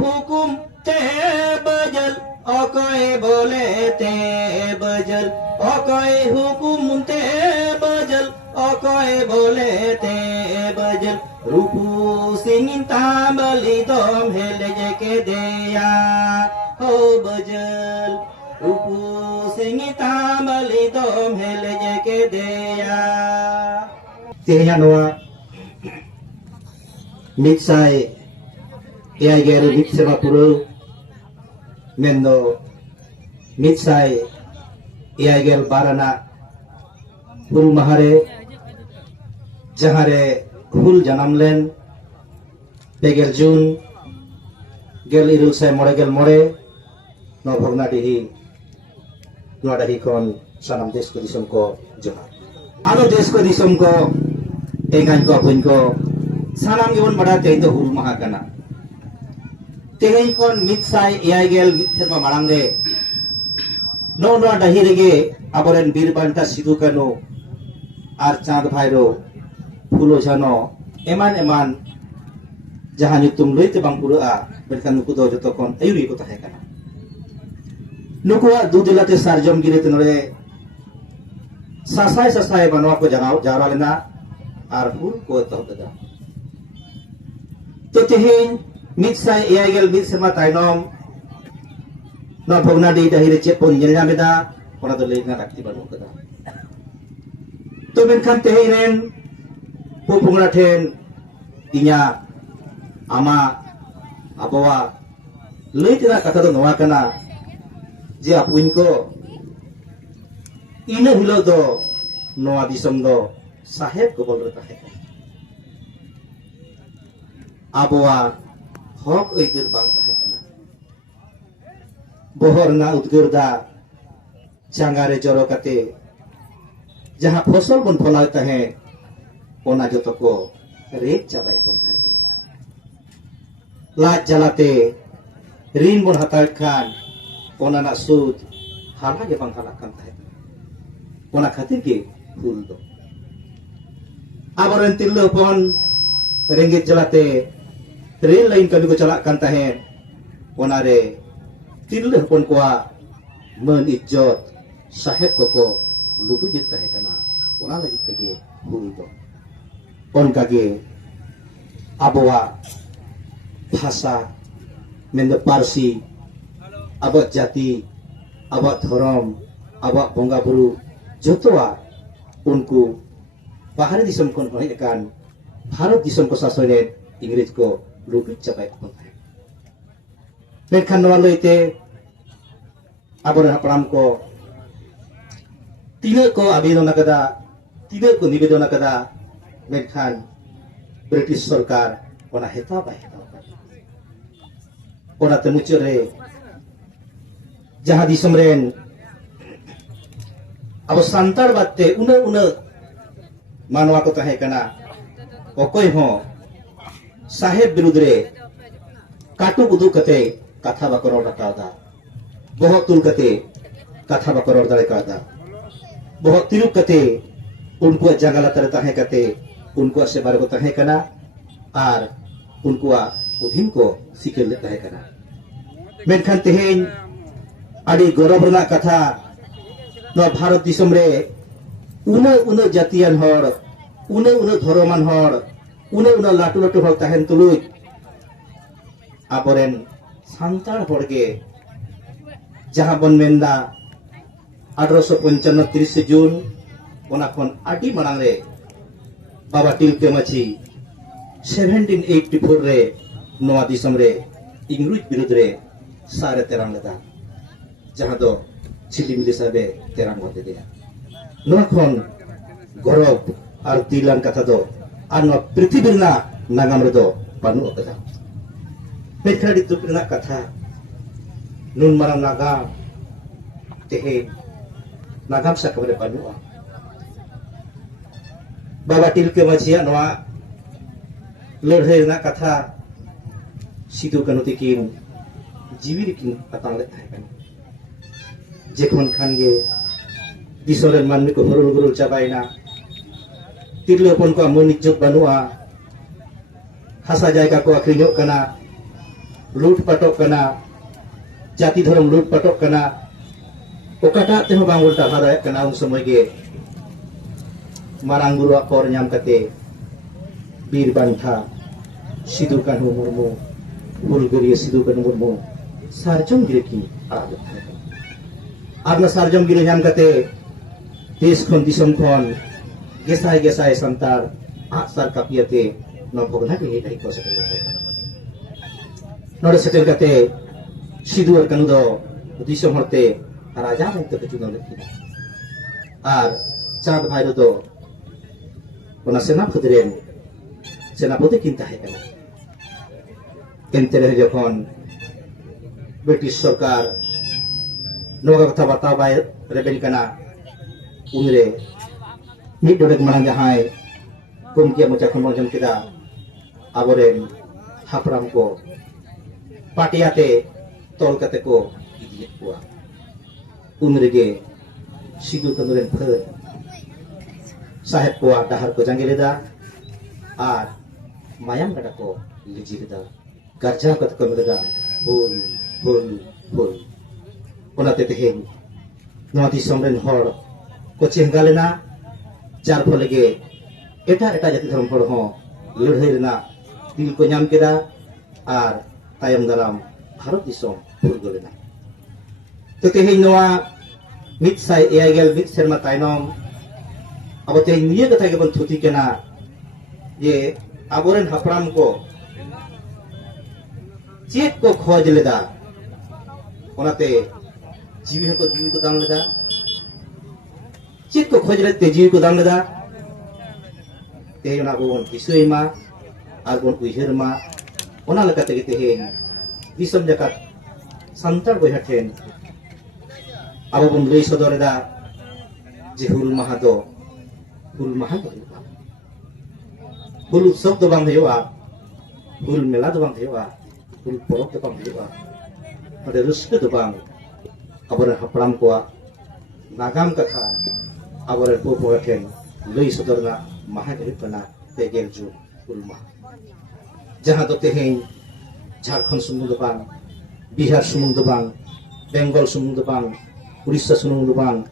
हुकुम ते बजल ओकोय बोले ते बजल ओकोय हुकुम ते बजल ओकोय बोले ते बजल रूपू सिंह तांबली दोम हेले के देया हो बजल रूपू सिंह तांबली दोम हेले के देया तेया नोआ मिक्साय एआई गेल मिक्सेमा पुरो मेंदो मिक्साय एआई गेल बाराना हुल महारे जहारे हुल जन्म लेन पेगेल जून गेल इरुल से मोड़े गेल मोड़े नो भगनाडिही नोडाही कोन सनम देश को दिसम को जोहार आलो देश को दिसम को एंगान को अपन को सानाम गेबन बड़ा तेई तो हुल महा कना तेहें कोन मिक्साय एआई गेल मिक्सेमा मारांगे नो नो डाही रेगे आबरेन बीर बांटा सिदु कानो आर चांद भाईरो फुलो झानो एमान एमान जहां नितुम लइते बां पुरा बेनखान नुकु दो जतो कोन आयुरी को ताहे काना नुकुआ दुदिलाते सारजम गिरेते नरे सासाय सासाय बनवा को जगाव जारा लेना आर हुल को तहदा तो तेहें मिक्साय एआई गेल मिक सेमा ताइनम न भगनाडी दाहिरे चेक पन नेल नामेदा ओना दो लेना लाक्ति बानु कदा तो मेनखान तेहें rain पुपुंगरा ठेन इnya ama abawa leitena kata do noa kana je apuin ko ina hilo do noa disam do saheb ko bol tahe abawa hok eitir bang tahe kana bohor na udgurda jangare joro kate jaha fosol bon phola tahe ona joto ko रेत चाबाई बोल थाहे लाज जलाते ऋण bone हतार खान ओना ना सूद हाला के बंग हाला खान थाहे ओना खातिर के फूल दो आबरन तिल्लो पन रेंगेत जलाते रेल लाइन कमी को चला कान थाहे ओना रे तिल्लो पन कोआ मन इज्जत साहेब को लुडु जित थाहे कना ओना लगी तेगे फूल दो उनका के आबवा भाषा मेंदो पारसी आबा जाति आबा धर्म आबा बंगा बुरु जतवा उनको बाहर दिसम कोन होय एकान भारत दिसम को शासने इंग्रेज को लुटुट चाबाय कोन थाय मेनखान नवा लइते आबर हापराम को तीन को आवेदन कदा तीन को निवेदन कदा मेनखान ब्रिटिश सरकार ओना हेता बाय हेता ओना ते मुचरे जहां दिसम रेन अब संतार बाते उन मानवा को ताहे कना ओकोय हो साहेब विरुद्ध रे काटु बुदु कते कथा बाको रोड कादा बहुत तुल कते कथा बाको रोड दारे कादा बहुत तिरु कते उनको जंगल तरह ताहे कते उनको से बारे को ताहे कना आर उनको उधिन को सिकेल ले ताहे कना मेनखान तेहेन आडी गौरव रना कथा न भारत दिसम रे उन जातियान हर उन धर्मान हर उन लाटू लाटू हर ताहेन तुलुय आबरेन सांतार हर के जहां बन मेंदा 1855 30 जून ओना खन आडी मांग रे बाबा टिलके माछी 1784 रे नवा दिसम रे इंग्रेज विरुद्ध रे सारे तेरांग लदा जहां दो चिलिमिली साबे तेरांग होते दिया नवा खन गौरव और दिलान कथा दो आर नवा पृथ्वी ना नागाम रे दो बानु कथा मेथाडी तुपना कथा नुन मारा नागाम तेहे नागाम साकबरे बानुआ बाबा टिलके माछिया नवा लड़ाई ना कथा सिदु कानु तिकिन जीवी रिकिन पतांग ले थाहे कान जेखन खान गे दिसरेन मानमि को हरुल गुरुल चाबायना तिरले पन को मन इज्जत बानुआ हासा जायगा को आख्रिनो कना लूट पटोक कना जाति धर्म लूट पटोक कना ओकाटा तेहो बांग उल्टा भादा कना उन समय के मारांग गुरु पर नाम कते बीर बांठा सिदु कान्हु मुर्मु हुलगरिया सिदु कान्हु मुर्मु सारजम गिरे की आग आगना सारजम गिरे नाम कते देश खन दिसम खन गेसाय गेसाय संतार आसार कापियाते न भोगना के हेटाई को सके नोडे सेटेल कते सिदु और कान्हु दो दिसम हरते राजा बनते कचुना लेखि आर चाँद भाई दो ओना सेनापति किन ताहे कना एनते रहे जखन ब्रिटिश सरकार नोगा कथा बताव बाय रेबेन कना उनरे मिड डोडेक मांग जहाय कुमकिया मोचा खन जम केदा आबोरेन हापराम को पाटियाते तोल कते को इदिये कुआ उनरेगे सिदु कान्हुरेन फर साहेब को डाहर को जांगे लेदा आर मायाम गडा को लिजी लेदा गर्जा कत को लेदा फुल फुल फुल ओनाते तेहेन नोआ दिसम रेन हर को चेंगा लेना जार फलेगे एटा एटा जाति धर्म हर हो लड़ाई रेना दिल को नाम केदा आर तायम दाराम भारत दिसम फुरगल लेना तो तेहेन नोआ मित साय एआईगेल मित सेरमा तायनम अब तेहेन निये कथा के बन थुती केना ये आबोरेन हापराम को चेक को खोज लेदा ओनाते जीवी को दान लेदा चेक को खोज लेते जीवी को दान लेदा तेहेन आबो बन किसुय मा आर बन उइहर मा ओना लकाते के तेहेन दिसम जाकात संतार बयहा ठेन आबो बन लई सदरेदा जे हुल माहा दो हुल उत्सव दो बांग हुआ हुल मेला दो बांग हुआ हुल परब दो बांग हुआ अरे रस्क दो बांग आबोरे हापराम को नागाम कथा आबोरे पोपोरा ठेन लई सदरना माहा गरि कना पेगेल जु हुल माहा जहां दो तेहेन झारखंड सुमुंग दो बांग बिहार सुमुंग दो बांग बेंगल सुमुंग दो बांग उड़ीसा सुमुंग दो बांग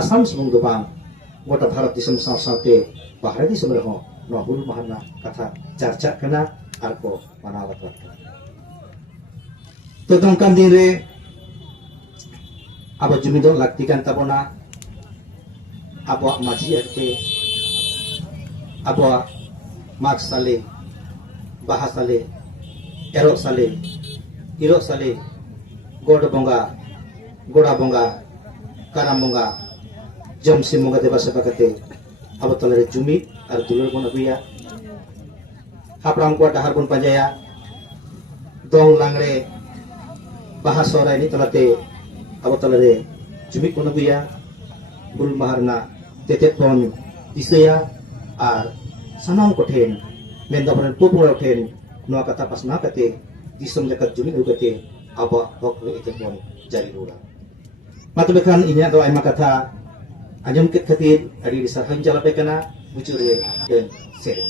आसाम सुमुंग दो बांग गोटा भारत दिसम साथे बाहर दिसम रहो न हुल माहाना कथा चर्चा कना आर को मानाव बात तो नोंकान दिन रे अब जुमिदो लाक्ति कान ताबोना अब माझी आरके अब माघ साले बाहा साले एरो साले इरो साले गोड बंगा गोड़ा बंगा काराम बंगा जमसी मुंगा देवा सेवा कते अब तलरे जुमी और दुलर बन अगुया हापराम को डाहर बन पाजाया दंग लांगड़े बाहा सोराय नि तलाते अब तलरे जुमी बन अगुया हुल माहारना तेते बन दिसया और सानाम को ठेन मेंदाबरन पोपुरा ठेन नोआ कथा पासना कते दिसम जकत जुमी उगते अब हक एते बन जारी रोड़ा मातबे खान इन्या दो आयमा कथा आजम के खातिर अड़ी रिसाहन जलापे कना मुचुरे देन सेरे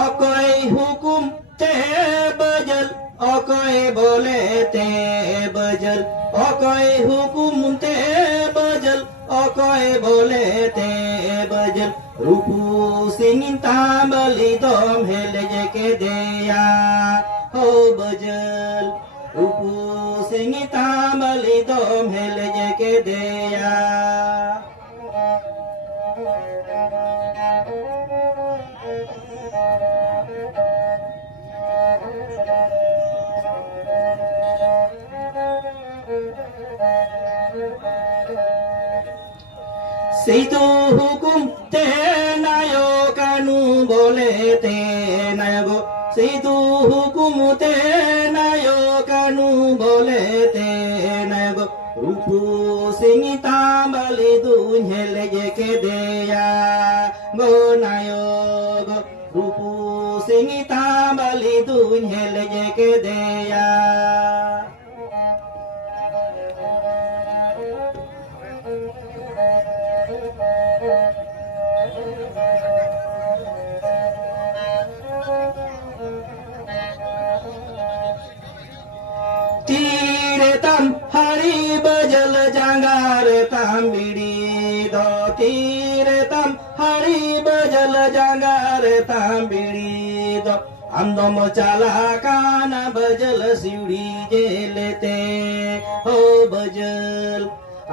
अकोय हुकुम ते बजल अकोय बोले ते बजल अकोय हुकुम ते बजल अकोय बोले ते बजल रूपू सिंगिन तांबली दोम हेले के देया हो बजल रूपू सिंगिन तांबली दोम हेले के देया Situ hukum te nayo kanu boleh te nayo situ hukum te nayo kanu boleh te nayo rupu singita bali dunhele je ke deya go nayo go rupu singita bali dunhele je ke deya Tire tam hari bajal jangar tam bidi do tire tam hari bajal jangar tam bidi do andom chala kana bajal siudi jelete ho bajal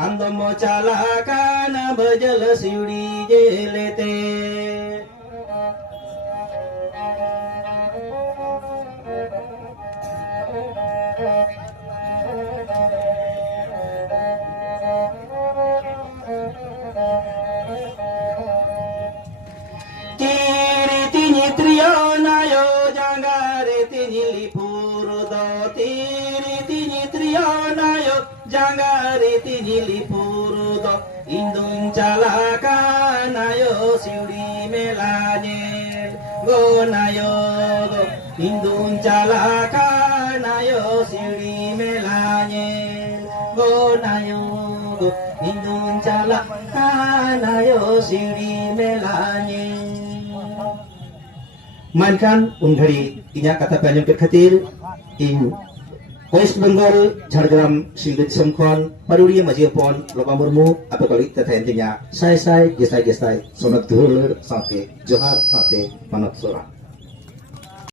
andom chala kana bajal siudi jelete Tiri tini triana yo jangare tini lipuru do tiri tini triana yo jangare tini lipuru do indun calaka na yo siuri melanye go na yo go indun calaka na yo siuri melanye go na yo go indun calaka na yo siuri melanye Mainkan unghari inya kata panjang khatir in West Bengal Jhargram Singlet Samkhon Paruria Majiapon Loba Murmu apakali tata intinya sai gestai sonat dhulur sate johar sate manat sora